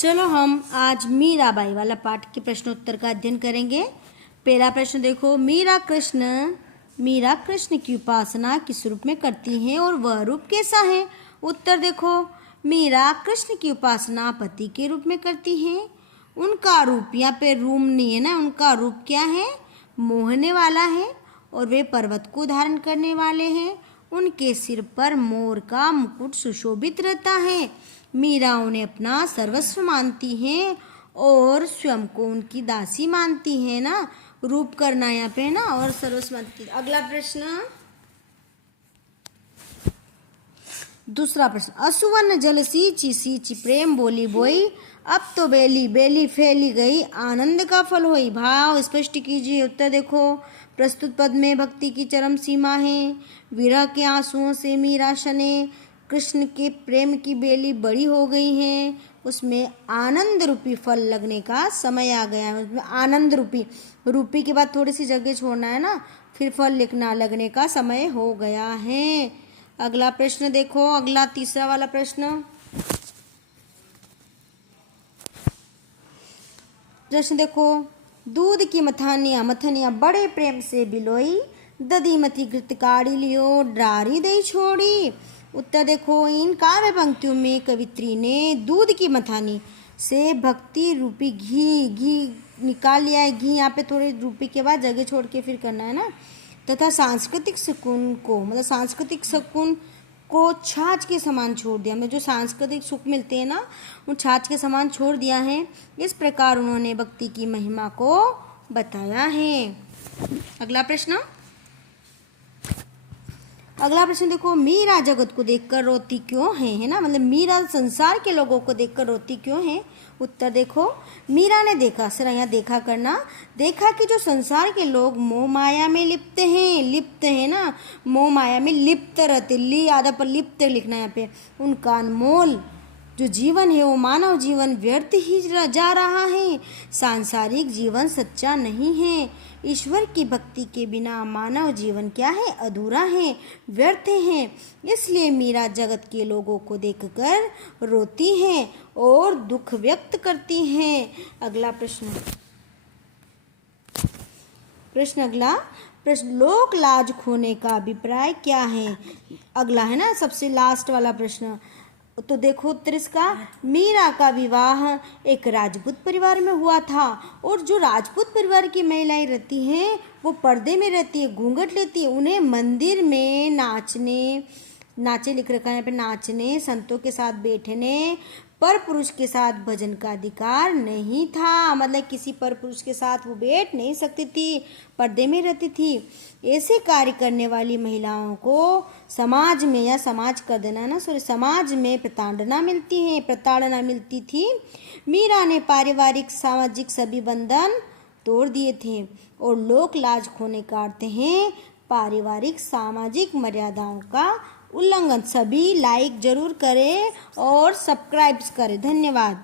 चलो हम आज मीराबाई वाला पाठ के प्रश्नोत्तर का अध्ययन करेंगे। पहला प्रश्न देखो, मीरा कृष्ण की उपासना किस रूप में करती हैं और वह रूप कैसा है। उत्तर देखो, मीरा कृष्ण की उपासना पति के रूप में करती हैं। उनका रूप, यहाँ पे रूप नहीं है ना, उनका रूप क्या है, मोहने वाला है और वे पर्वत को धारण करने वाले हैं। उनके सिर पर मोर का मुकुट सुशोभित रहता है। मीरा उन्हें अपना सर्वस्व मानती हैं और स्वयं को उनकी दासी मानती है ना। रूप करना यहाँ पे ना और सर्वस्व मानती। अगला प्रश्न, दूसरा प्रश्न, असुवन जल सींची सींची प्रेम बोली बोई, अब तो बेली बेली फैली गई आनंद का फल होई। भाव स्पष्ट कीजिए। उत्तर देखो, प्रस्तुत पद में भक्ति की चरम सीमा है। विरह के आंसुओं से मीरा शने, कृष्ण के प्रेम की बेली बड़ी हो गई है, उसमें आनंद रूपी फल लगने का समय आ गया है। उसमें आनंद रूपी के बाद थोड़ी सी जगह छोड़ना है ना, फिर फल लिखना लगने का समय हो गया है। अगला प्रश्न देखो, अगला तीसरा वाला प्रश्न देखो, दूध की मथनिया बड़े प्रेम से बिलोई, दधीमती घृत काढ़ी लियो डारी दई छोड़ी। उत्तर देखो, इन काव्य पंक्तियों में कवित्री ने दूध की मथानी से भक्ति रूपी घी निकाल लिया है। घी यहाँ पे थोड़े रूपी के बाद जगह छोड़ के फिर करना है ना, तथा सांस्कृतिक सुकून को छाछ के समान छोड़ दिया। मतलब जो सांस्कृतिक सुख मिलते हैं ना, उन छाछ के समान छोड़ दिया है। इस प्रकार उन्होंने भक्ति की महिमा को बताया है। अगला प्रश्न देखो, मीरा जगत को देखकर रोती क्यों है ना, मतलब मीरा संसार के लोगों को देखकर रोती क्यों है। उत्तर देखो, मीरा ने देखा, सर यहाँ देखा कि जो संसार के लोग मोह माया में लिप्त हैं ना, मोह माया में लिप्त रहते, ली आधा पर लिप्त लिखना यहाँ पे। उनका अनमोल जो जीवन है वो मानव जीवन व्यर्थ ही जा रहा है। सांसारिक जीवन सच्चा नहीं है। ईश्वर की भक्ति के बिना मानव जीवन क्या है, अधूरा है, व्यर्थ है। इसलिए मीरा जगत के लोगों को देखकर रोती हैं और दुख व्यक्त करती हैं। अगला प्रश्न, लोक लाज खोने का अभिप्राय क्या है। अगला है ना, सबसे लास्ट वाला प्रश्न। तो देखो उत्तर इसका, मीरा का विवाह एक राजपूत परिवार में हुआ था और जो राजपूत परिवार की महिलाएं रहती हैं वो पर्दे में रहती है, घूंघट लेती है। उन्हें मंदिर में नाचे लिख रखा है यहाँ पे, नाचने, संतों के साथ बैठने, पर पुरुष के साथ भजन का अधिकार नहीं था। मतलब किसी पर पुरुष के साथ वो बैठ नहीं सकती थी, पर्दे में रहती थी। ऐसे कार्य करने वाली महिलाओं को समाज में प्रताड़ना मिलती थी। मीरा ने पारिवारिक सामाजिक सभी बंधन तोड़ दिए थे और लोक लाज खोने का अर्थ है पारिवारिक सामाजिक मर्यादाओं का उल्लंघन। सभी लाइक जरूर करें और सब्सक्राइब करें। धन्यवाद।